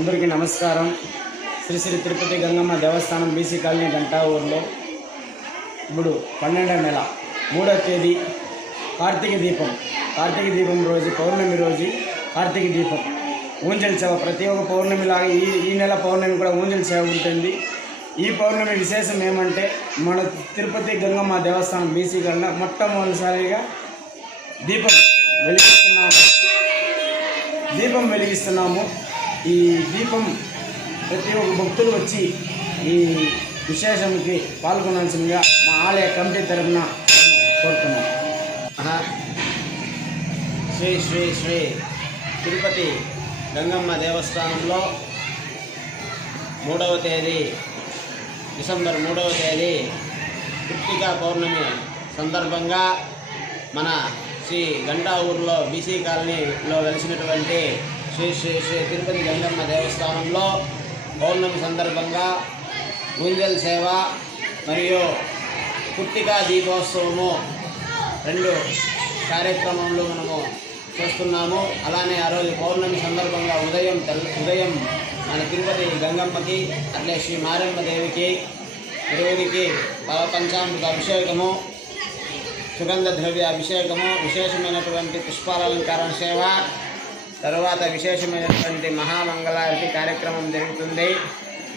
అందరికీ నమస్కారం. శ్రీ శ్రీ తిరుపతి గంగమ్మ దేవస్థానం BC colony Ganta ఊర్లో ఇప్పుడు పన్నెండవ నెల మూడవ తేదీ కార్తీక దీపం. కార్తీక దీపం రోజు పౌర్ణమి రోజు కార్తీక దీపం. ఊంజల్ సేవ ప్రతి ఒక్క పౌర్ణమిలాగా ఈ ఈ నెల పౌర్ణమి కూడా ఊంజల్ సేవ ఉంటుంది. ఈ పౌర్ణమి విశేషం ఏమంటే మన తిరుపతి గంగమ్మ దేవస్థానం బీసీ కన్నా మొట్టమొదటిసారిగా దీపం వెలిగిస్తున్నాము. దీపం వెలిగిస్తున్నాము. ఈ దీపం ప్రతి ఒక్క భక్తులు వచ్చి ఈ విశేషంకి పాల్గొనాల్సిందిగా మా ఆలయ కమిటీ తరఫున కోరుతున్నాం. శ్రీ శ్రీ శ్రీ తిరుపతి గంగమ్మ దేవస్థానంలో మూడవ తేదీ డిసెంబర్ మూడవ తేదీ కృత్తికా పౌర్ణమి సందర్భంగా మన శ్రీ గంటా ఊర్లో బీసీ కాలనీలో వెలిసినటువంటి శ్రీ శ్రీ శ్రీ తిరుపతి గంగమ్మ దేవస్థానంలో పౌర్ణమి సందర్భంగా గుంజల్ సేవ మరియు పుట్టికా దీపోత్సవము రెండు కార్యక్రమంలో మనము చేస్తున్నాము. అలానే ఆ రోజు పౌర్ణమి సందర్భంగా ఉదయం తెల్ల ఉదయం మన తిరుపతి గంగమ్మకి అట్లే శ్రీ మారమ్మ దేవికి దేవుడికి పంచామృత అభిషేకము సుగంధ ద్రవ్య అభిషేకము విశేషమైనటువంటి పుష్పాలంకారణ సేవ తరువాత విశేషమైనటువంటి మహామంగళారతి కార్యక్రమం జరుగుతుంది.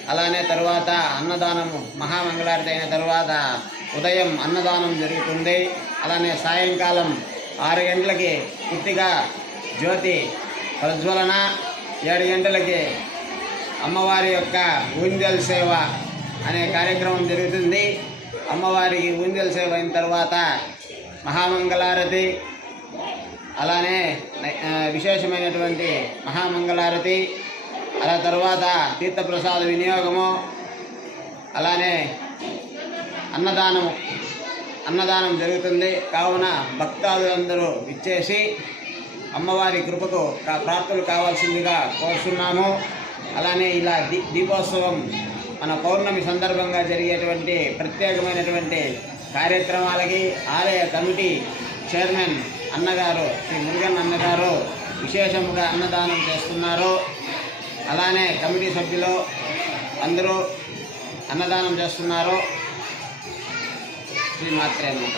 అలానే తరువాత అన్నదానము మహామంగళారతి అయిన తరువాత ఉదయం అన్నదానం జరుగుతుంది. అలానే సాయంకాలం ఆరు గంటలకి పూర్తిగా జ్యోతి ప్రజ్వలన ఏడు గంటలకి అమ్మవారి యొక్క ఊంజల్ సేవ అనే కార్యక్రమం జరుగుతుంది. అమ్మవారికి ఊంజల్ సేవ అయిన తర్వాత మహామంగళారతి అలానే విశేషమైనటువంటి మహామంగళారతి అలా తర్వాత తీర్థప్రసాద వినియోగము అలానే అన్నదానము అన్నదానం జరుగుతుంది. కావున భక్తాదులందరూ ఇచ్చేసి అమ్మవారి కృపకు ప్రార్థనలు ప్రాప్తులు కావాల్సిందిగా కోరుతున్నాము అలానే ఇలా దీ దీపోత్సవం మన పౌర్ణమి సందర్భంగా జరిగేటువంటి ప్రత్యేకమైనటువంటి కార్యక్రమాలకి ఆలయ కమిటీ చైర్మన్ అన్నగారు శ్రీ మురుగన్ అన్నగారు విశేషముగా అన్నదానం చేస్తున్నారు. అలానే కమిటీ సభ్యులు అందరూ అన్నదానం చేస్తున్నారు. శ్రీ మాత్రే అన్నమాట